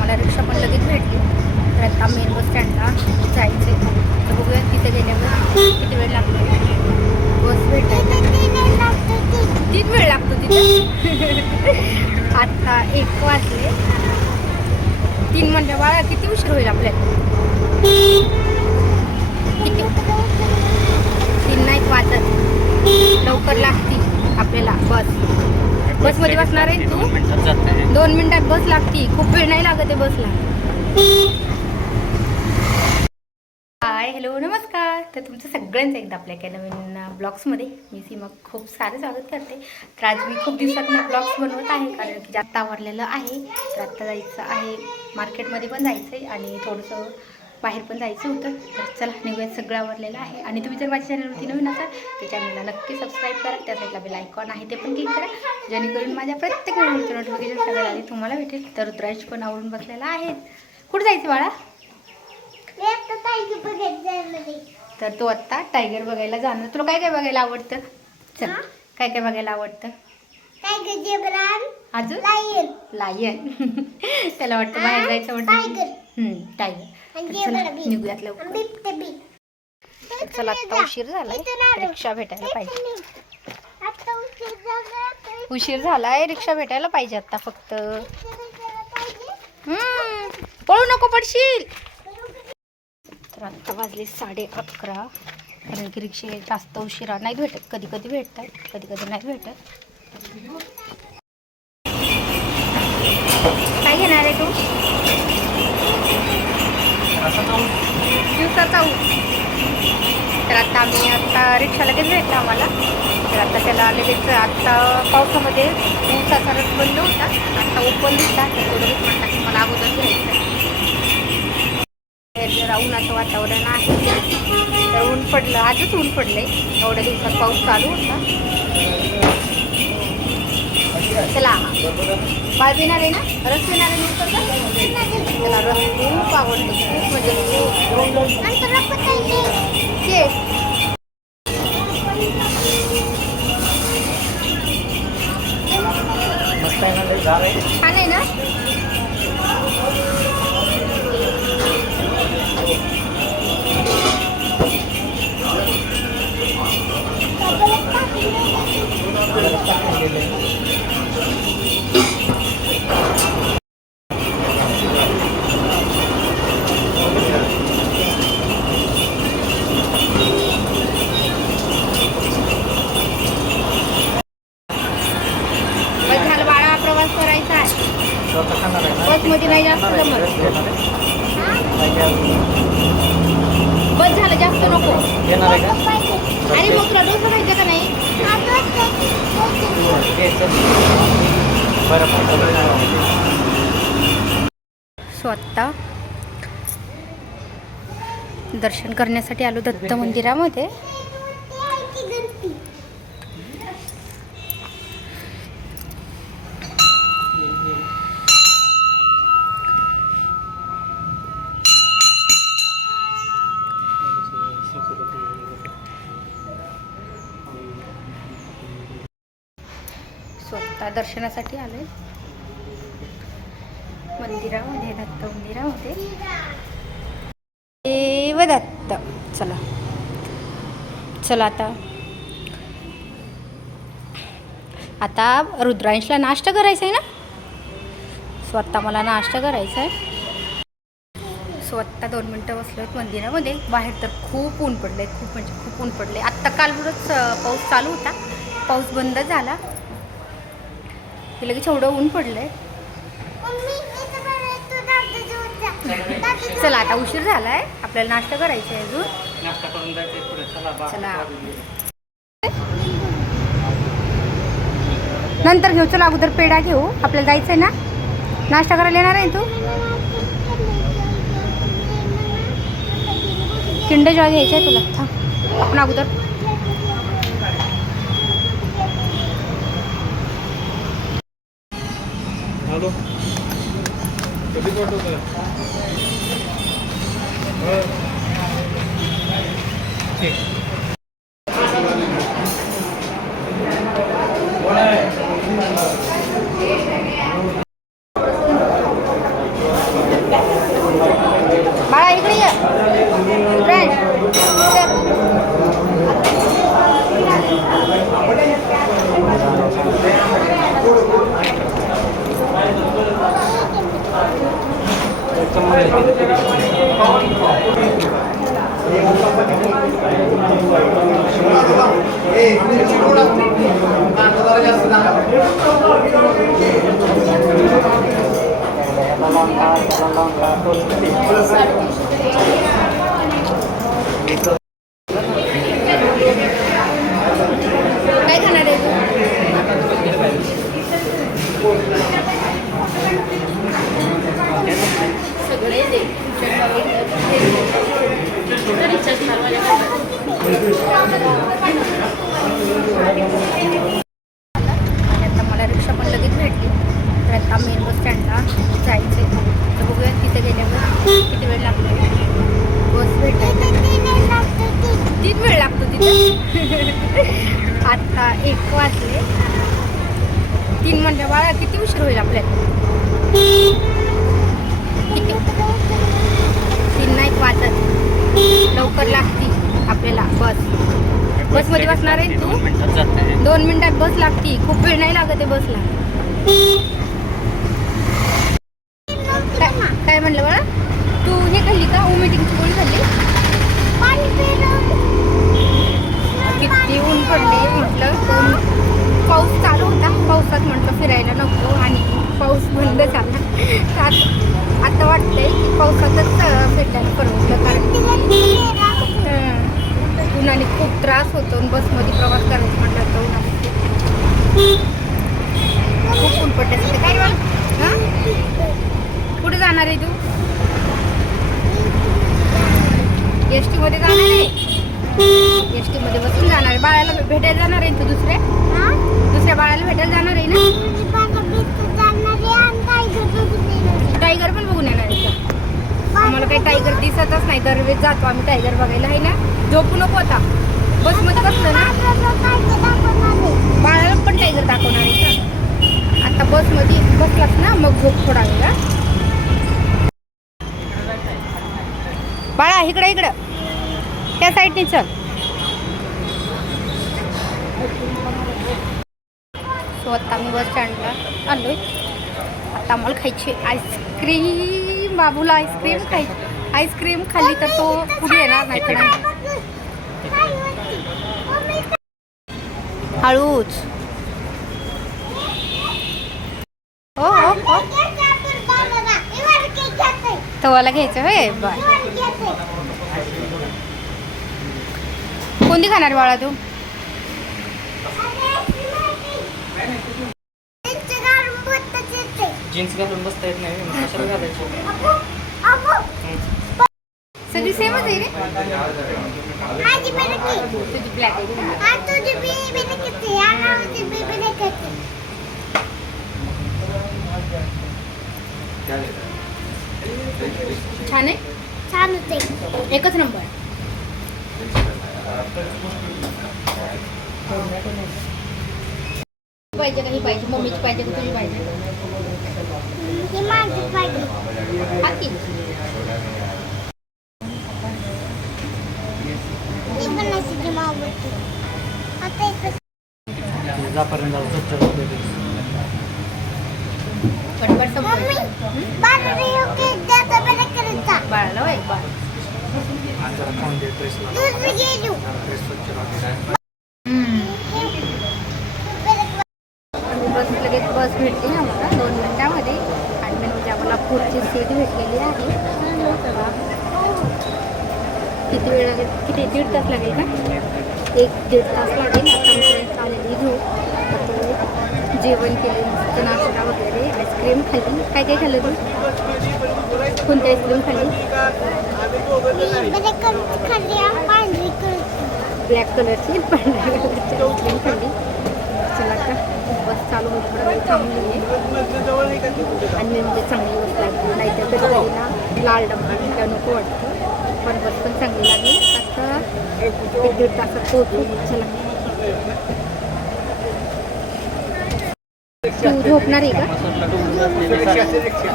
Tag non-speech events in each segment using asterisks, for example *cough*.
मला रिक्षा पण लगेच भेटली. तर आता मेन बस स्टँडला जायचं आहे तर बघूया तिथे गेल्यावर किती वेळ लागतो. बस भेटायला. किती वेळ लागतो तिथे. *laughs* आता एक वाजले. तीन म्हणजे बाळा किती उशीर होईल आपल्याला? किती? तीन नाही वाजत. लवकर लागतील आपल्याला बस. बसमध्ये बसणार आहे तू? दोन मिनिटात बस लागती. खूप वेळ नाही लागत आहे बसला. हाय हॅलो नमस्कार. तर तुमचं सगळ्यांचं एकदा आपल्या एका नवीन ब्लॉग्समध्ये मी सीमा खूप सारे स्वागत करते. तर आज मी खूप दिवसातून ब्लॉग्स बनवत आहे कारण की जास्त आवरलेलं आहे. तर आत्ता जायचं आहे मार्केटमध्ये पण जायचं आहे आणि थोडंसं बाहेर पण जायचं होतं. तर चला निघूया सगळं आवरलेलं आहे. आणि तुम्ही जर माझ्या चॅनलवरती नवीन असाल तर चॅनलला नक्की सबस्क्राईब करा. त्या साईडला बेल आयकॉन आहे ते पण क्लिक करा. जेणेकरून माझ्या प्रत्येक व्हिडिओचे नोटिफिकेशन सगळ्यात आधी तुम्हाला भेटेल. तर रुद्राज पण आवडून बसलेला आहे. कुठं जायचं बाळा? तर तो आत्ता टायगर बघायला जाणार. तुला काय काय बघायला आवडतं? चल? काय काय बघायला आवडतं? अजून? लायन *laughs* त्याला वाटतं बाहेर जायचं हम्म, टायगर चला निघूयात लवकर. तर चला आत्ता उशीर झालाय. रिक्षा भेटायला पाहिजे. उशीर झालाय रिक्षा भेटायला पाहिजे आता फक्त. हम्म, पळू नको पडशील. तर आत्ता वाजले साडे अकरा. कारण की रिक्षे जास्त उशिरा नाही भेटत. कधी कधी भेटतात कधी कधी नाही भेटत काय घेणार आहे तू असं जाऊन दिवसाचा ऊस तर आता आम्ही आत्ता रिक्षा लगेच भेटला आम्हाला. तर आता त्याला लगेच आत्ता पावसामध्ये ऊसाचा रस बंद होता. आत्ता ओपन दिसला ते तो म्हणतात की मला अगोदर घ्यायचं जरा उन्हाचं वातावरण आहे. तर ऊन पडलं आजच ऊन पडलंय. एवढ्या दिवसात पाऊस चालू होता. चला. बाळ पिणार आहे ना? रस पिणार आहे ना त्याला रस खूप आवडतो. खूप म्हणजे खूप के मस्त आहे ना लय गार आहे छान सो आत्ता दर्शन करण्यासाठी आलो दत्त मंदिरामध्ये. आता दर्शनासाठी आलोय. मंदिरामध्ये दत्त मंदिरामध्ये देव दत्त चला. चला आता. आता रुद्रांशला नाश्ता करायचा आहे ना? स्वतः मला नाश्ता करायचा आहे स्वतः दोन मिनटं बसलो आहेत मंदिरामध्ये. बाहेर तर खूप ऊन पडलं आहे खूप म्हणजे खूप ऊन पडलं आहे आत्ता कालवरच पाऊस चालू होता. पाऊस बंद झाला. की लगेच एवढं ऊन पडलं आहे चला आता उशीर झाला आहे आपल्याला नाश्ता करायचा आहे अजून. नाश्ता करून जायचं पुढे. चला. नंतर घेऊ. चला अगोदर पेढा घेऊ. आपल्याला जायचं आहे ना? नाश्ता करायला येणार आहे तू? किंड जॉय घ्यायचं आहे तुला आपण अगोदर हॅलो कधी पाठवतो ठीक. Tolonglah. बसमध्ये बसणार आहे तू? दोन मिनिटात जाते. दोन मिनिटात बस लागती. खूप वेळ नाही लागत आहे बसला काय काय म्हणलं बाळा तू हे खाल्ली का उमेटिंगची गोळी खाल्ली किती ऊन पडले म्हटलं ऊन पाऊस चालू होता पावसात म्हटलं फिरायला नको आणि पाऊस बंद झाला तर आत- आता वाटतंय की पावसातच अं, फिरायला परवडलं कारण की हं, उन्हाने खूप आणि बसमध्ये प्रवास करायचा म्हटलं तर खूप ऊन पडल्यासाठी काय बाळ हां? कुठे जाणार आहे तू? एस टीमध्ये जाणार आहे? एस टीमध्ये बसून जाणार आहे. बाळाला भेटायला जाणार आहे तू दुसऱ्या दुसऱ्या बाळाला भेटायला जाणार आहे ना? टायगर पण बघून येणार आहे का? आम्हाला काही टायगर दिसतच नाही. दरवेळेस जातो आम्ही. टायगर बघायला आहे ना? झोपू नको आता. बसमध्ये बसलं ना? बाळाला पण टायगर दाखवणार आहे का? आता बसमध्ये बसलास ना मग झोप थोडा वेळ बाळा इकडं इकडं. त्या साईडने चल. सो आता मी बस स्टँडला आलो आता आम्हाला खायची आईस्क्रीम बाबूला आईस्क्रीम खायची. आईस्क्रीम खाल्ली तर तो पुढे येणार नाही तर नाही. हळूच. हो, हो हो तवाला घ्यायचं होय? बर. कोणती खाणार बाळा तू? जीन्स घालून बसता येत नाही कशाला घालायची? सगळी सेमच आहे रे. तुझी ब्लॅक आहे छान आहे? छान होते. एकच नंबर. पाहिजे का? ही पाहिजे. मम्मीची पाहिजे का? तुझी पाहिजे? ही माझी पाहिजे हा की ती पण अशी की आवडते आता एकच जापर्यंत जाऊ स्वच्छ पटपट मम्मी संपवायचं. बाजरी ओके जाता बरं करायचा बाळाला वय बाळ जरा खाऊन दे ड्रेस स्वच्छ राहते आणि बस लगेच बस भेटली आम्हाला दोन मिनिटामध्ये. आणि म्हणजे आम्हाला पुढची सीट भेटलेली आहे. किती वेळ लागेल? किती दीड तास लागेल का? एक दीड तास लागेल आता आमच्या आलेली घेऊ आता जेवण केले मस्त नाश्ता वगैरे आईस्क्रीम खाल्ली. काय काय खाल्लं तू? कोणती आईस्क्रीम खाल्ली? ब्लॅक कलरची पांढऱ्या कलरची आईस्क्रीम खाल्ली. चला आता बस चालू होत थोडा वेळ थांबली आहे आणि म्हणजे चांगली बस लागली. नाहीतर कधी कधी ना लाल डब्बा म्हटलं नको वाटतं. पण बस पण चांगली लागली. आता एक दीड तासात पोहोचू. चला तू झोपणार आहे का?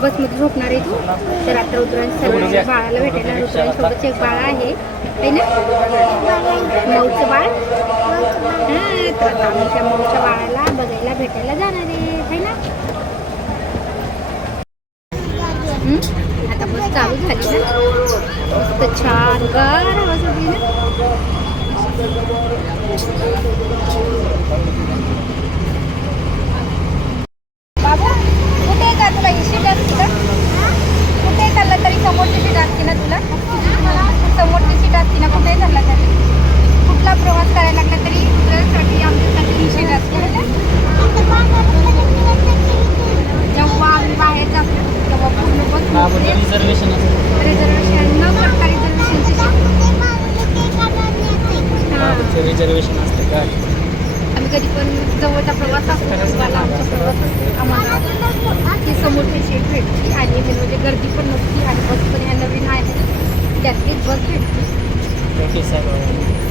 बसमध्ये झोपणार आहे तू. तर रात्र रुद्रांश सगळ्यांना बाळाला भेटायला रुद्रांसोबतच एक बाळ आहे. है ना? मऊचं बाळ? हां तर आता आम्ही त्या मऊच्या बाळाला बघायला भेटायला जाणार आहे. है ना? आता बस चालू झाली ना. मस्त छान गार आवाज होती ना बाबू कुठे आहे का तुला ही सीट असते का कुठे चालला तरी समोरची सीट असते ना तुला समोरची सीट असते ना कुठे चालला तरी कुठला प्रवास करायला लागला तरी तुझ्यासाठी आमच्यासाठी ही सीट असते ना जेव्हा आम्ही बाहेर जातो तेव्हा पूर्ण बस मोकळी असते. रिझर्वेशन रिझर्वेशन न करता रिझर्वेशनची हां. रिझर्वेशन असतं का? आम्ही कधी पण जवळचा प्रवास असतो प्रवास असतो आम्हाला ती समोरची सीट भेटली आणि मेन म्हणजे गर्दी पण नसती आणि बस पण ह्या नवीन आहे. त्यातलीच बस भेटली ओके साहेब